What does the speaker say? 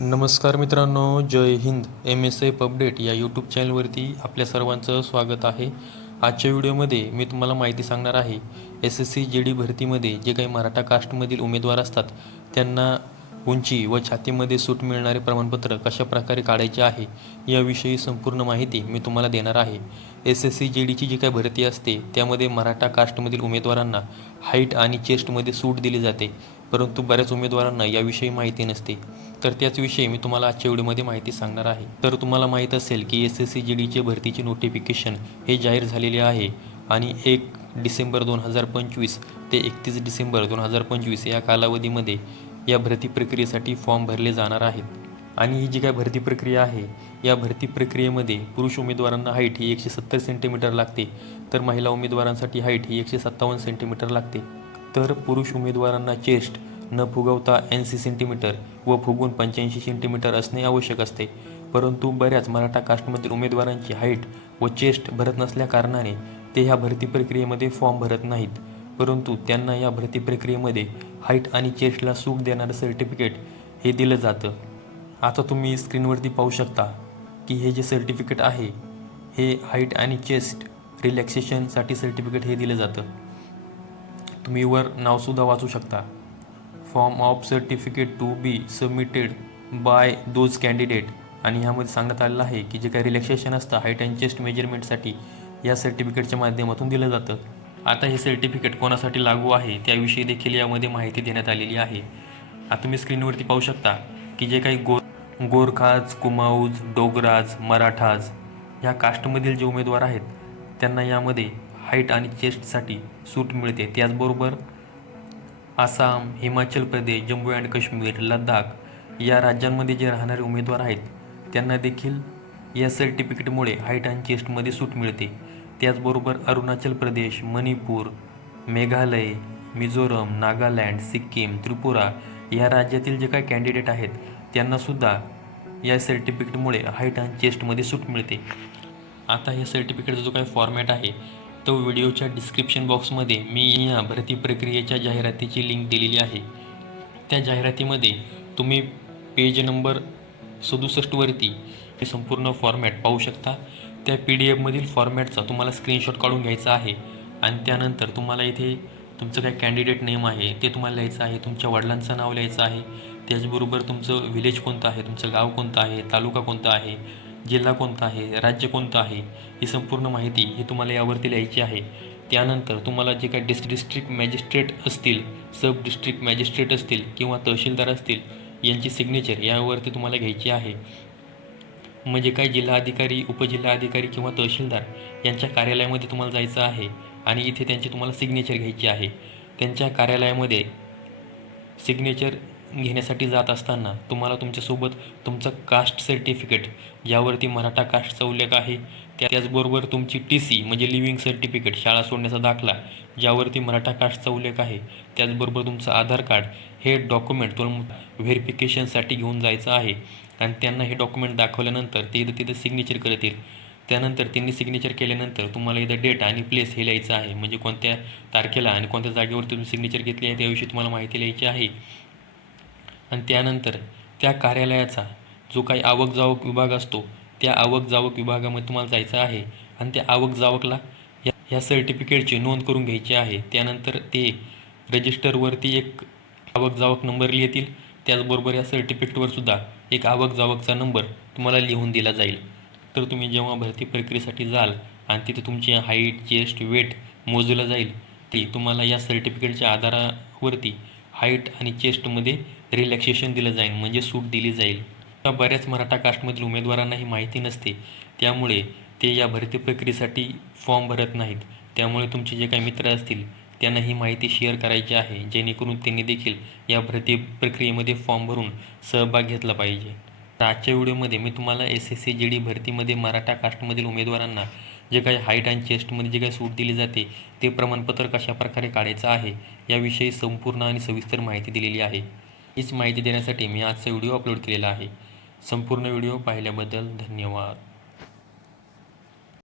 नमस्कार मित्रांनो, जय Hind. MSF update या यूट्यूब चॅनलवरती आपल्या सर्वांचं स्वागत आहे. आजच्या व्हिडिओमध्ये मी तुम्हाला माहिती सांगणार आहे SSC JD भरतीमध्ये जे काही मराठा कास्टमधील उमेदवार असतात त्यांना उंची व छातीमध्ये सूट मिळणारे प्रमाणपत्र कशा प्रकारे काढायचे आहे याविषयी संपूर्ण माहिती मी तुम्हाला देणार आहे. SSC JDची जी काही भरती असते त्यामध्ये मराठा कास्टमधील उमेदवारांना हाईट आणि चेस्टमध्ये सूट दिली जाते, परंतु बऱ्याच उमेदवारांना याविषयी माहिती नसते. तर त्याचविषयी मी तुम्हाला आजच्या व्हिडिओमध्ये माहिती सांगणार आहे. तर तुम्हाला माहीत असेल की SSC JDचे भरतीचे नोटिफिकेशन हे जाहीर झालेले आहे आणि 1 डिसेंबर 2025 ते 31 डिसेंबर 2025 या कालावधीमध्ये या भरती प्रक्रियेसाठी फॉर्म भरले जाणार आहेत. आणि ही जी काय भरती प्रक्रिया आहे या भरती प्रक्रियेमध्ये पुरुष उमेदवारांना हाईट ही 170 सेंटीमीटर लागते, तर महिला उमेदवारांसाठी हाईट ही 157 सेंटीमीटर लागते. तर पुरुष उमेदवारांना चेस्ट न फुगवता 80 सेंटीमीटर व फुगून 85 सेंटीमीटर असणे आवश्यक असते. परंतु बऱ्याच मराठा कास्टमधील उमेदवारांची हाईट व चेस्ट भरत नसल्याकारणाने ते ह्या भरती प्रक्रियेमध्ये फॉर्म भरत नाहीत, परंतु त्यांना या भरती प्रक्रियेमध्ये हाईट आणि चेस्टला सूट देणारं सर्टिफिकेट हे दिलं जातं. आता तुम्ही स्क्रीनवरती पाहू शकता की हे जे सर्टिफिकेट आहे हे हाईट आणि चेस्ट रिलॅक्सेशनसाठी सर्टिफिकेट हे दिलं जातं. तुम्ही वर नावसुद्धा वाचू शकता, form of certificate to be submitted by those candidate. आणि ह्यामध्ये सांगण्यात आलेलं आहे की जे काही रिलॅक्सेशन असतं हाईट अँड चेस्ट मेजरमेंटसाठी या सर्टिफिकेटच्या माध्यमातून दिलं जातं. आता हे सर्टिफिकेट कोणासाठी लागू आहे त्याविषयी देखील यामध्ये माहिती देण्यात आलेली आहे. आता तुम्ही स्क्रीनवरती पाहू शकता की जे काही गोरखाज, कुमाऊज, डोगराज, मराठाज ह्या कास्टमधील जे उमेदवार आहेत त्यांना यामध्ये हाईट आणि चेस्टसाठी सूट मिळते. त्याचबरोबर आसाम, हिमाचल प्रदेश, जम्मू अँड काश्मीर, लडाख या राज्यांमध्ये जे राहणारे उमेदवार आहेत त्यांना देखील या सर्टिफिकेटमुळे हाईट आणि चेस्टमध्ये सूट मिळते. त्याचबरोबर अरुणाचल प्रदेश, मणिपूर, मेघालय, मिझोरम, नागालँड, सिक्कीम, त्रिपुरा या राज्यातील जे काही कॅन्डिडेट आहेत त्यांनासुद्धा या सर्टिफिकेटमुळे हाईट आणि चेस्टमध्ये सूट मिळते. आता या सर्टिफिकेटचा जो काही फॉर्मॅट आहे तो व्हिडिओच्या डिस्क्रिप्शन बॉक्समध्ये मी या भरती प्रक्रियेच्या जाहिरातीची लिंक दिलेली आहे. त्या जाहिरातीमध्ये तुम्ही पेज नंबर 67वरती हे संपूर्ण फॉर्मॅट पाहू शकता. त्या PDFमधील फॉर्मॅटचा तुम्हाला स्क्रीनशॉट काढून घ्यायचा आहे आणि त्यानंतर तुम्हाला इथे तुमचं काय कॅन्डिडेट नेम आहे ते तुम्हाला लिहायचं आहे, तुमच्या वडिलांचं नाव लिहायचं आहे, त्याचबरोबर तुमचं विलेज कोणतं आहे, तुमचं गाव कोणतं आहे, तालुका कोणता आहे, जिल्हा कोणता आहे, राज्य कोणतं आहे, ही संपूर्ण माहिती ही तुम्हाला यावरती लिहायची आहे. त्यानंतर तुम्हाला जे काही डिस्ट्रिक्ट मॅजिस्ट्रेट असतील, सब डिस्ट्रिक्ट मॅजिस्ट्रेट असतील किंवा तहसीलदार असतील यांची सिग्नेचर यावरती तुम्हाला घ्यायची आहे. म्हणजे काय जिल्हाधिकारी, उपजिल्हाधिकारी किंवा तहसीलदार यांच्या कार्यालयामध्ये तुम्हाला जायचं आहे आणि इथे त्यांची तुम्हाला सिग्नेचर घ्यायची आहे. त्यांच्या कार्यालयामध्ये सिग्नेचर घेण्यासाठी जात असताना तुम्हाला तुमच्यासोबत तुमचं कास्ट सर्टिफिकेट ज्यावरती मराठा कास्टचा उल्लेख आहे, त्याचबरोबर तुमची TC म्हणजे लिव्हिंग सर्टिफिकेट शाळा सोडण्याचा दाखला ज्यावरती मराठा कास्टचा उल्लेख आहे, त्याचबरोबर तुमचं आधार कार्ड हे डॉक्युमेंट तुम्हाला व्हेरिफिकेशनसाठी घेऊन जायचं आहे. आणि त्यांना हे डॉक्युमेंट दाखवल्यानंतर ते तिथं सिग्नेचर करतील. त्यानंतर त्यांनी सिग्नेचर केल्यानंतर तुम्हाला इथं डेट आणि प्लेस हे लिहायचं आहे, म्हणजे कोणत्या तारखेला आणि कोणत्या जागेवरती तुम्ही सिग्नेचर घेतली आहे त्याविषयी तुम्हाला माहिती लिहायची आहे. आणि त्यानंतर त्या कार्यालयाचा जो काही आवक जावक विभाग असतो त्या आवक जावक विभागामध्ये तुम्हाला जायचं आहे आणि त्या आवक जावकला ह्या सर्टिफिकेटची नोंद करून घ्यायची आहे. त्यानंतर ते रजिस्टरवरती एक आवक जावक नंबर लिहितील, त्याचबरोबर या सर्टिफिकेटवर सुद्धा एक आवक जावकचा नंबर तुम्हाला लिहून दिला जाईल. तर तुम्ही जेव्हा भरती प्रक्रियेसाठी जाल आणि तिथे तुमची हाईट, चेस्ट, वेट मोजलं जाईल ती तुम्हाला या सर्टिफिकेटच्या आधारावरती हाईट आणि चेस्टमध्ये रिलॅक्सेशन दिलं जाईल, म्हणजे सूट दिली जाईल. बऱ्याच मराठा कास्टमधील उमेदवारांना ही माहिती नसते, त्यामुळे ते या भरती प्रक्रियेसाठी फॉर्म भरत नाहीत. त्यामुळे तुमचे जे काही मित्र असतील त्यांना ही माहिती शेअर करायची आहे, जेणेकरून त्यांनी देखील या भरती प्रक्रियेमध्ये फॉर्म भरून सहभाग घेतला पाहिजे. तर आजच्या व्हिडिओमध्ये मी तुम्हाला SSC JD भरतीमध्ये मराठा कास्टमधील उमेदवारांना जे काही हाईट आणि चेस्टमध्ये जे काही सूट दिली जाते ते प्रमाणपत्र कशाप्रकारे काढायचं आहे याविषयी संपूर्ण आणि सविस्तर माहिती दिलेली आहे. हीच माहिती देण्यासाठी मी आजचा व्हिडिओ अपलोड केलेला आहे. संपूर्ण व्हिडिओ पाहिल्याबद्दल धन्यवाद.